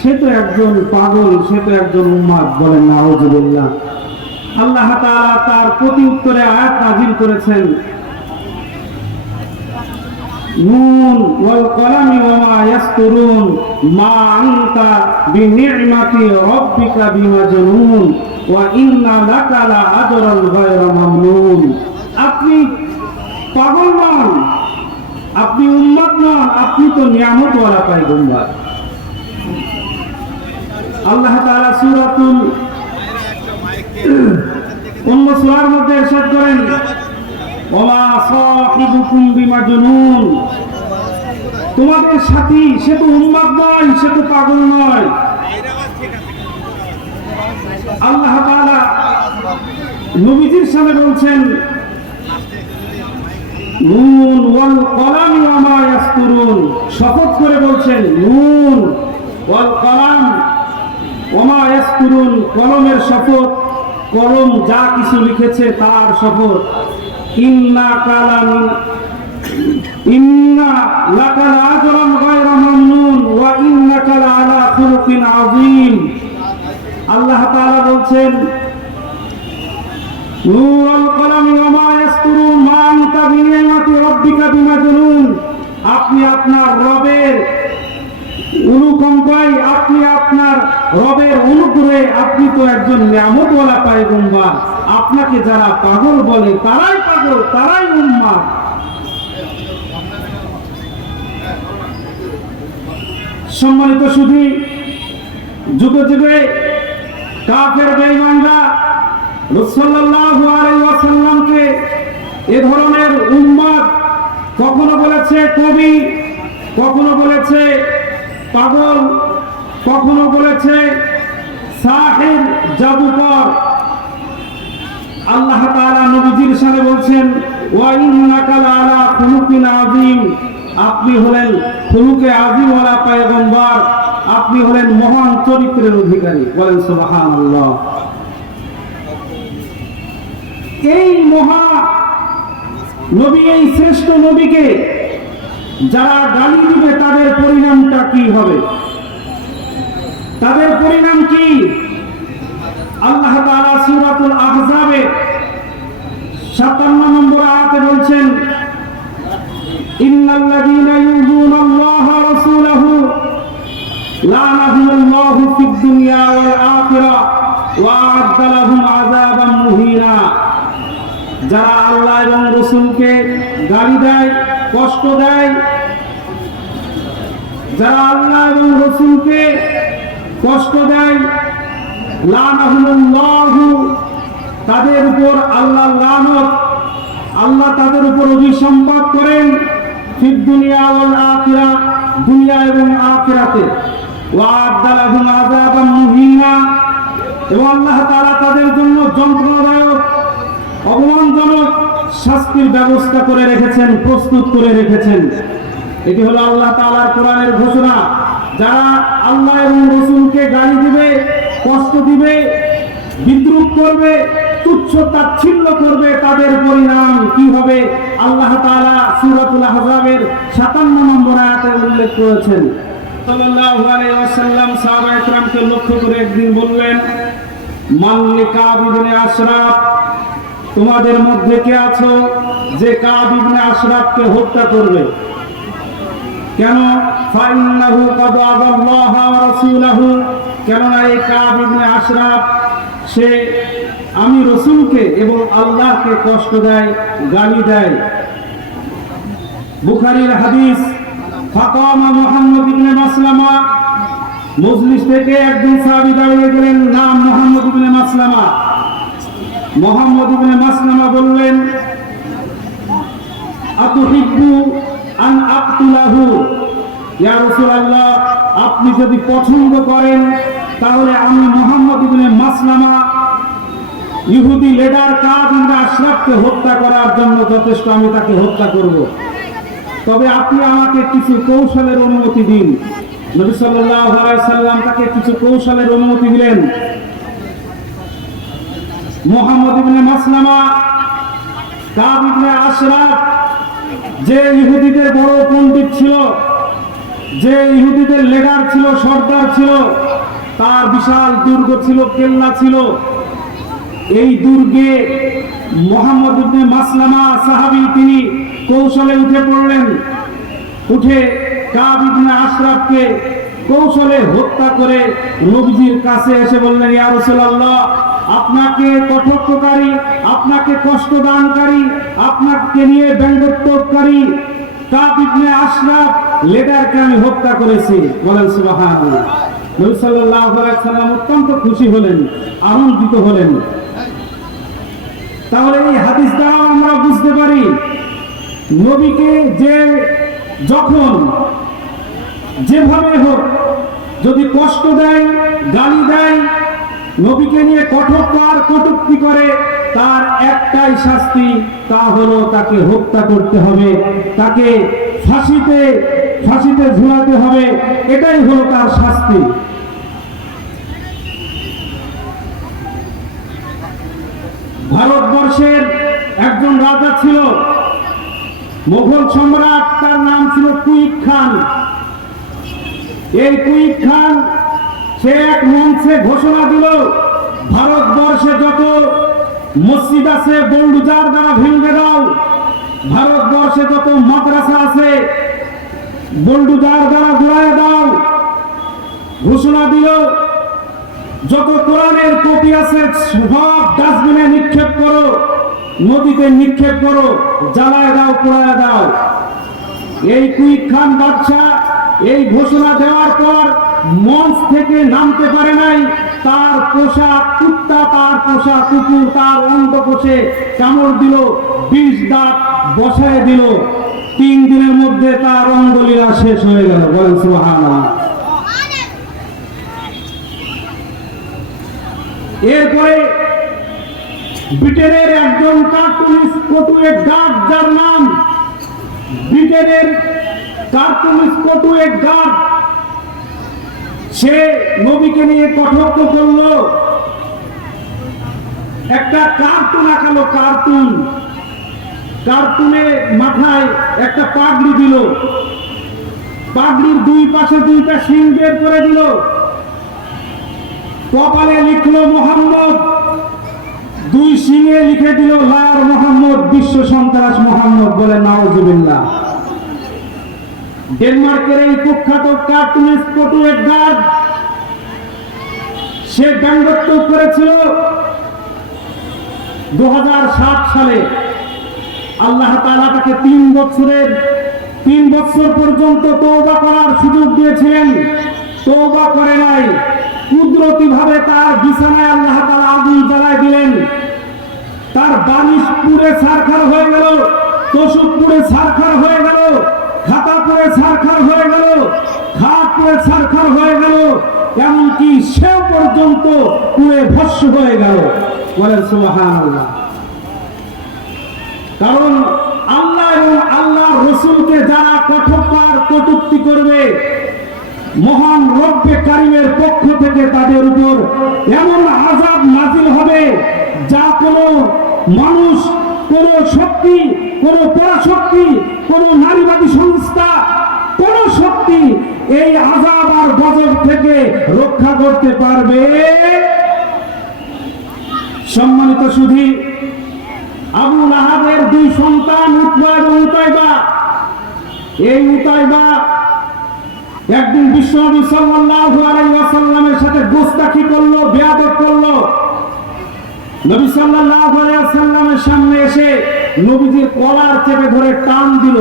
সে তো একজন পাগল, সে তো একজন উম্মাদ বলেন নাউজুবিল্লাহ। আল্লাহ তাআলা তার প্রতি উত্তরে আয়াত নাযিল করেছেন। ওয়াল কলামি ওয়া ইয়াসতুরুন, মা আনতা বিনি'মাতি রাব্বিকা বিমাজনুন, ওয়া ইন্না লাকা লা গায়রা মামনুন। আপনি পাগল নন, আপনি উম্মত নন, আপনি তো নিয়ামত ওয়ালা পয়গম্বর। আল্লাহ তাআলা সূরাতুল অন্য সূরার মধ্যে ইরশাদ করেন, ওমা সাহিবুকুম বিমাজনুন। তোমাদের সাথী, সে তো উম্মাদ নয়, সে তো পাগল নয়। আল্লাহ তাআলা নবীজির সামনে বলছেন, নুন ওয়াল কলাম ওয়া মা ইয়াসতুরুন শপথ করে বলছেন, নুন কলাম কলমের শপথ। কলম যা কিছু লিখেছে তার শপথ। ইন্না কালামিন ইন্না লাকা লাজরান গায়রা মামনুন ওয়া ইন্নাকা লাআলা খুলুকিন আযীম। আল্লাহ তাআলা বলছেন, নূরুল কলামি ওয়া মা মা আনতা বিনিয়ামাতি রাব্বিকা বিমাজনুন। আপনি আপনার রবের অনুকম্পায় আপনি আপনার রবের অনুগ্রহে আপনি তো একজন নিয়ামতওয়ালা পায়গম্বর। আপনাকে যারা পাগল বলে, তারাই পাগল, তারাই উম্মাদ। সম্মানিত শুধু যুগে যুগে কাফের বেঈমানরা রাসূলুল্লাহু আলাইহি এ ধরনের উম্মাদ কখনো বলেছে কবি, কখনো বলেছে পাগল কখনো বলেছে সাহির জাদুকর। আল্লাহ তাআলা নবীজির সাথে বলছেন, ওয়া ইন্নাকা লাআলা খুলুকিন আযীম। আপনি হলেন খুলুকে আযীম ওয়ালা পয়গম্বর। আপনি হলেন মহান চরিত্রের অধিকারী। বলেন, সুবহানাল্লাহ। এই মহা নবী, এই শ্রেষ্ঠ নবীকে যারা গালি দিবে, তাদের পরিণামটা কি হবে? তাদের পরিণাম কি? আল্লাহ তাআলা সূরাতুল আহজাবে 57 নম্বর আয়াতে বলছেন, ইন্নাল্লাযীনা ইউযুনাল্লাহা রাসূলাহু লানাহুমুল্লাহু ফিদ দুনিয়া ওয়াল আখিরা ওয়া যারা আল্লাহ এবং রসুলকে গালি দেয় কষ্ট দেয়। যারা আল্লাহ এবং রসুলকে কষ্ট দেয়, লানাহুমুল্লাহু, তাদের উপর আল্লাহ লানত, আল্লাহ তাদের উপর অভিসম্পাদ করেন ফিদ দুনিয়া ওয়াল দুনিয়া এবং আখিরাতে। ওয়া আদালাহুম আযাবান মুহিনা, এবং আল্লাহ তাআলা তাদের জন্য যন্ত্রণাদায়ক, অপমানজনক শাস্তির ব্যবস্থা করে রেখেছেন, প্রস্তুত করে রেখেছেন। এটি হলো আল্লাহ তাআলার কোরআনের ঘোষণা। যারা আল্লাহ এবং রসুলকে গালি দিবে, কষ্ট দিবে, বিদ্রুপ করবে, তুচ্ছ তাচ্ছিল্য করবে, তাদের পরিণাম কি হবে? আল্লাহ তাআলা সূরাতুল আহজাবের 57 নম্বর আয়াতে উল্লেখ করেছেন। লক্ষ্য করে একদিন বললেন, মাল্লিকা ইবনে আশরাফ তোমাদের মধ্যে কে আছো যে কাব ইবনে আশরাফকে হত্যা করবে? কেন? কদ আযাল্লাহ ওয়া রাসূলাহু। এই কাব ইবনে আশরাফ, সে আমি রসুলকে এবং আল্লাহকে কষ্ট দেয়, গালি দেয়। বুখারীর হাদিস, ফাকামা মুহাম্মদ ইবনে মাসলামা। মজলিস থেকে একজন সাহাবী দাঁড়িয়ে গেলেন, নাম মুহাম্মদ ইবনে মাসলামা। মোহাম্মদ ইবনে মাসলামা বললেন, আতুহিব্বু আন আক্তুলাহু? ইয়া রাসূলুল্লাহ, আপনি যদি পছন্দ করেন, তাহলে আমি মোহাম্মদ ইবনে মাসলামা, ইহুদি লেডার কাজ ইবনে আশরাফকে হত্যা করার জন্য যথেষ্ট, আমি তাকে হত্যা করব। তবে আপনি আমাকে কিছু কৌশলের অনুমতি দিন। নবী সাল্লাল্লাহু আলাইহি সাল্লাম তাকে কিছু কৌশলের অনুমতি দিলেন। মোহাম্মদ ইবনে মাসলামা, কাব ইবনে আশরাফ, যে ইহুদিদের বড় পণ্ডিত ছিল, যে ইহুদিদের লিডার ছিল, সর্দার ছিল, তার বিশাল দুর্গ ছিল, কেল্লা ছিল। এই দুর্গে মোহাম্মদ ইবনে মাসলামা সাহাবী তিনি কৌশলে উঠে পড়লেন। উঠে কাব ইবনে আশরাফকে কৌশলে হত্যা করে নবীজির কাছে এসে বললেন, ইয়া রাসূলুল্লাহ আপনাকে কঠোরকারী আপনাকে কষ্ট দানকারী আপনাকে নিয়ে ব্যঙ্গোত্তরকারী, কাব আশরাফ লেডারকে আমি হত্যা করেছি। বলেন সুবহানাল্লাহ। নবী সাল্লাল্লাহু আলাইহি সাল্লাম অত্যন্ত খুশি হলেন, আনন্দিত হলেন। তাহলে এই হাদিস দ্বারা আমরা বুঝতে পারি। নবীকে যে যখন যেভাবে হোক, যদি কষ্ট দেয়, গালি দেয় নবীকে নিয়ে কঠোর কটুক্তি করে, তার একটাই শাস্তি তা হলো তাকে হত্যা করতে হবে, তাকে ফাঁসিতে ফাঁসিতে ঝুলাতে হবে, এটাই হলো তার শাস্তি। ভারতবর্ষের একজন রাজা ছিল মোগল সম্রাট, তার নাম ছিল কুইক খান। এই কুইক খান সে এক মঞ্চে ঘোষণা দিল, ভারতবর্ষে যত মসজিদ আছে বন্ডুজার দ্বারা ভেঙে দাও, ভারতবর্ষে যত মাদ্রাসা আছে বন্ডুজার দ্বারা ঘুরায় দাও। ঘোষণা দিল, যত কোরআনের কপি আছে, সব ডাস্টবিনে নিক্ষেপ করো, নদীতে নিক্ষেপ করো, জ্বালায় দাও, পোড়ায় দাও। এই কুইক খান বাদশাহ এই ঘোষণা দেওয়ার পর মঞ্চ থেকে নামতে পারে নাই। তার পোষা কুত্তা, তার পোষা কুকুর, তার অন্তকোষে কামড় দিল, বিষ দাঁত বসায় দিল। তিন দিনের মধ্যে তার অঙ্গলীলা শেষ হয়ে গেল। বলেন সুবহানাল্লাহ। এরপরে ব্রিটেনের একজন কার্টুনিস্ট কটুয়ের গার্ড, যার নাম ব্রিটেনের কার্টুনিস্ট কটুয়ের গার্ড সে নবীকে নিয়ে কঠোর করল। একটা কার্টুন আঁকালো, কার্টুন। কার্টুনে মাথায় একটা পাগড়ি দিল। পাগড়ির দুই পাশে দুইটা সিং বের করে দিল। কপালে লিখলো মোহাম্মদ। দুই সিংয়ে লিখে দিল লায়ার মোহাম্মদ, বিশ্ব সন্ত্রাস মোহাম্মদ বলে নাওজুবিল্লাহ ডেনমার্কের এই কুখ্যাত কার্টুনিস্ট পটুয়েট গার্ড সে ব্যঙ্গত্ব করেছিল দু সালে। আল্লাহ তাআলা তাকে তিন বছরের, তিন বছর পর্যন্ত তৌবা করার সুযোগ দিয়েছিলেন। তৌবা করে নাই কুদরতি ভাবে তার বিছানায় আল্লাহ তাআলা আগুন জ্বালায় দিলেন। তার বালিশ পুড়ে সারখার হয়ে গেল তোষক পুড়ে সারখার হয়ে গেল। খাতা পুড়ে সারখার হয়ে গেল খাট পুড়ে সারখার হয়ে গেল, এমনকি সে পর্যন্ত পুড়ে ভস্য হয়ে গেল। বলেন সুবহানাল্লাহ। কারণ আল্লাহ এবং আল্লাহ রসুলকে যারা কঠোর কটুক্তি করবে, মহান রব্বে কারিমের পক্ষ থেকে তাদের উপর এমন আজাব নাজিল হবে যা কোনো মানুষ কোন শক্তি, কোন পরাশক্তি, কোন নারীবাদী সংস্থা, কোন শক্তি এই আজাব আর গজব থেকে রক্ষা করতে পারবে? সম্মানিত সুধী আবুল আহাবের দুই সন্তান উতবা এবং উতাইবা। এই উতাইবা একদিন বিশ্বনবী সাল্লাল্লাহু আলাইহি ওয়াসাল্লামের সাথে গোস্তাখি করল, বেয়াদব করল। নবী সাল্লাল্লাহু আলাইহি ওয়াসাল্লামের সামনে এসে নবীজির কলার চেপে ধরে টান দিল।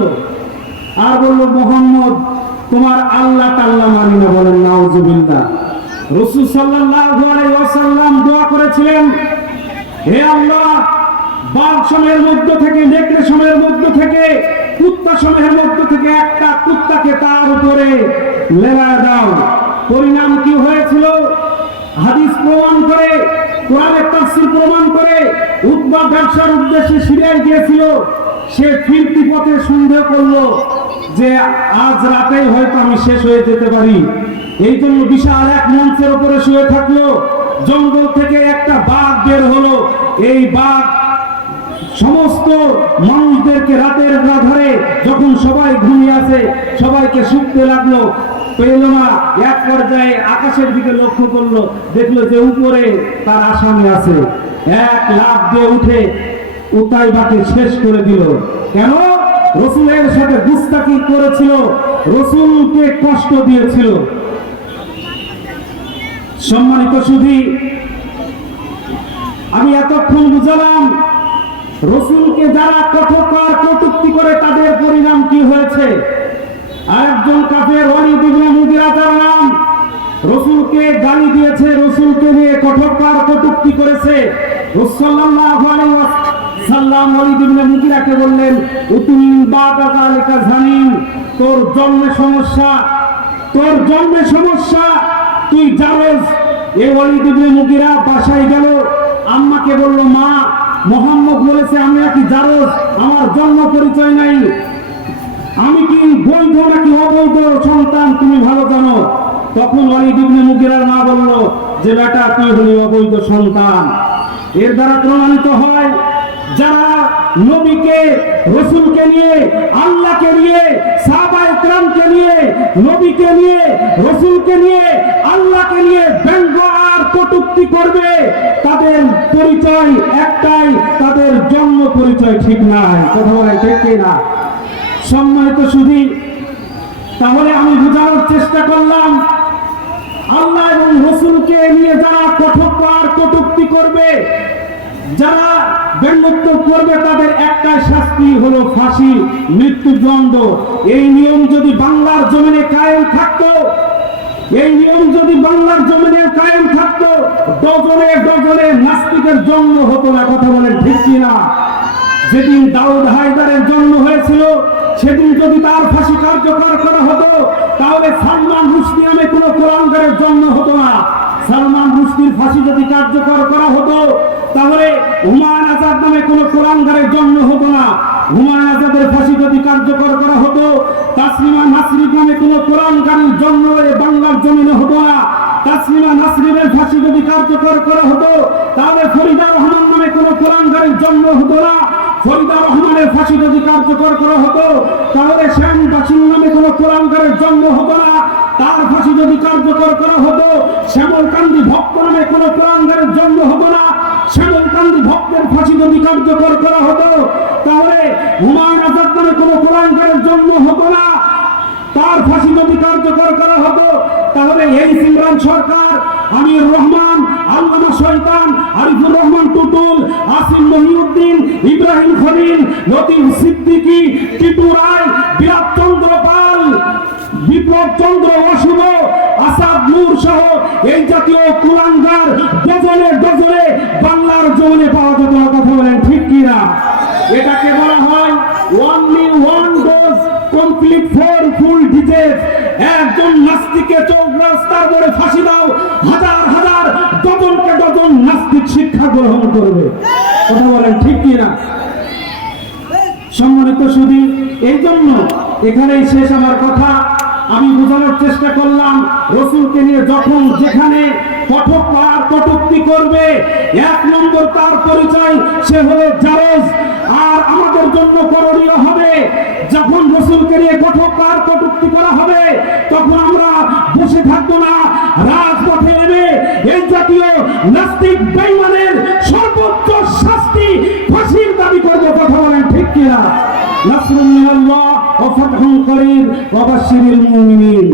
আর বলল, মোহাম্মদ, তোমার আল্লাহ তাল্লাহ মানি না বলেন, নাউজুবিল্লাহ। রাসূল সাল্লাল্লাহু আলাইহি ওয়াসাল্লাম দোয়া করেছিলেন, হে আল্লাহ, বাঘ সময়ের মধ্য থেকে, নেকড়ে সময়ের মধ্য থেকে, কুত্তা সময়ের মধ্য থেকে একটা কুত্তাকে তার উপরে লেলা দাও। পরিণাম কি হয়েছিল? হাদিস প্রমাণ করে কোরআনের তাফসীর প্রমাণ করে ব্যবসার উদ্দেশ্যে সিরিয়ায় গিয়েছিল, সে ফিরতি পথে সন্দেহ করল যে আজ রাতেই হয়তো আমি শেষ হয়ে যেতে পারি। এই জন্য বিশাল এক মঞ্চের উপরে শুয়ে থাকল, জঙ্গল থেকে একটা বাঘ বের হলো। এই বাঘ সমস্ত মানুষদেরকে রাতের ধরে যখন সবাই ঘুমিয়ে আছে সবাইকে শুকতে লাগল, পেল না। এক পর্যায়ে আকাশের দিকে লক্ষ্য করল, দেখল যে উপরে তার আসামি আছে। এক লাখ দিয়ে উঠে উতাই বাকে শেষ করে দিল। কেন? রসুলের সাথে গুস্তাকি করেছিল, রসুলকে কষ্ট দিয়েছিল। সম্মানিত সুধী, আমি এতক্ষণ বুঝালাম, রসুলকে যারা কঠোর কটুক্তি করে তাদের পরিণাম কি হয়েছে? আরেকজন কাফের ওয়ালিদ ইবনে মুগিরা তার নাম। রসুলকে গালি দিয়েছে, রসুলকে নিয়ে কঠোর কটুক্তি করেছে। সাল্লাল্লাহু আলাইহি ওয়াসাল্লাম ওয়ালিদ ইবনে মুগিরাকে বললেন উতুল বাদা যালিকা জানিন তোর জন্মে সমস্যা, তোর জন্মে সমস্যা, তুই জানোস? এ ওয়ালিদ ইবনে মুগিরা বাসায় গেল, আম্মাকে বলল, মা, মোহাম্মদ বলেছে, আমি নাকি জারজ আমার জন্ম পরিচয় নাই। আমি কি বৈধ নাকি অবৈধ সন্তান তুমি ভালো জানো? তখন ওয়ালিদ ইবনে মুগিরার মা বলল, যে বেটা, তুই হলি অবৈধ সন্তান। এর দ্বারা প্রমাণিত হয়, যারা নবীকে, রসুলকে নিয়ে, আল্লাহকে নিয়ে, সাহাবা ইকরামকে নিয়ে, নবীকে নিয়ে, রসুলকে নিয়ে, আল্লাহকে নিয়ে ব্যঙ্গ আর কটুক্তি করবে, তাদের পরিচয় একটাই, তাদের জন্ম পরিচয় ঠিক নাই। কথা বলে ঠিক না সম্মানিত সুধী, তাহলে আমি বোঝানোর চেষ্টা করলাম, আল্লাহ এবং রসুলকে নিয়ে যারা কঠোর আর কটুক্তি করবে, যারা ব্যঙ্গত্ব করবে, তাদের একটা শাস্তি হলো ফাঁসি মৃত্যুদণ্ড এই নিয়ম যদি বাংলার জমিনে কায়েম থাকতো, এই নিয়ম যদি বাংলার জমিনে কায়েম থাকতো, ডজনে ডজনে নাস্তিকের জন্ম হতো না, কথা বলেন ঠিক কিনা? যেদিন দাউদ হায়দারের জন্ম হয়েছিল সেদিন যদি তার ফাঁসি কার্যকর করা হতো, তাহলে সালমান রুশদি নামে কোনো কোরআনকারের জন্ম হতো না। সালমান রুশদির ফাঁসি যদি কার্যকর করা হতো, তাহলে হুমায়ুন আজাদ নামে কোনো কোরআনকারের জন্ম হতো না। হুমায়ুন আজাদের ফাঁসি যদি কার্যকর করা হতো, তাসলিমা নাসরিন নামে কোনো কোরআনকারীর জন্ম হয়ে বাংলার জমিনে হতো না। তাসলিমা নাসরিনের ফাঁসি যদি কার্যকর করা হতো, তাহলে ফরিদা রহমান নামে কোনো কোরআনকারীর জন্ম হতো না। ফরিদা রহমানের ফাঁসি যদি কার্যকর করা হতো, তাহলে শ্যাম বাসিন নামে কোনো কোরআনকারের জন্ম হতো না। তার ফাঁসি যদি কার্যকর করা হতো শ্যামল কান্দি ভক্ত নামে কোনো কোরআনকারের জন্ম হতো না। শ্যামল কান্দি ভক্তের ফাঁসি যদি কার্যকর করা হতো, তাহলে হুমায়ুন আজাদ নামে কোনো কোরআনকারের জন্ম হতো না। তার ফাঁসি যদি কার্যকর করা হতো, তাহলে এই সিমরান সরকার, আমির রহমান, আল্লামা শয়তান, আরিফুর রহমান টুটুল, আসিম মহিউদ্দিন ইব্রাহিম খলিল লতিফ সিদ্দিকী টিটু রায়, বিরাট চন্দ্র পাল, বিপ্লব চন্দ্র অশুভ, আসাদ নূর সহ এই জাতীয় কুলাঙ্গার ডজনে ডজনে বাংলার জমিনে পাওয়া যেত কথা বলেন ঠিক কিনা? এটাকে বলা হয় only one dose complete for full details একজন নাস্তিকে চৌক রাস্তার মোড়ে ফাঁসি দাও, হাজার হাজার ডজনকে ডজন নাস্তিক শিক্ষা গ্রহণ করবে। কথা বলেন ঠিক কি না সম্মানিত সুদী এই জন্য এখানেই শেষ আমার কথা। আমি বোঝানোর চেষ্টা করলাম, রসুলকে নিয়ে যখন যেখানে কঠোর আর কটুক্তি করবে, এক নম্বর তার পরিচয়, সে হলো জারজ। আর আমাদের জন্য করণীয় হবে, যখন রসুলকে নিয়ে কঠোর আর কটুক্তি করা হবে, তখন আমরা বসে থাকব না। এই জাতীয় নাস্তিক বেইমানের সর্বোচ্চ শাস্তি ফাঁসির দাবি করব, কথা বলেন ঠিক কিনা? নাসরুল্লাহ ও ফাতহুল করিম ওয়া মুমিনিন।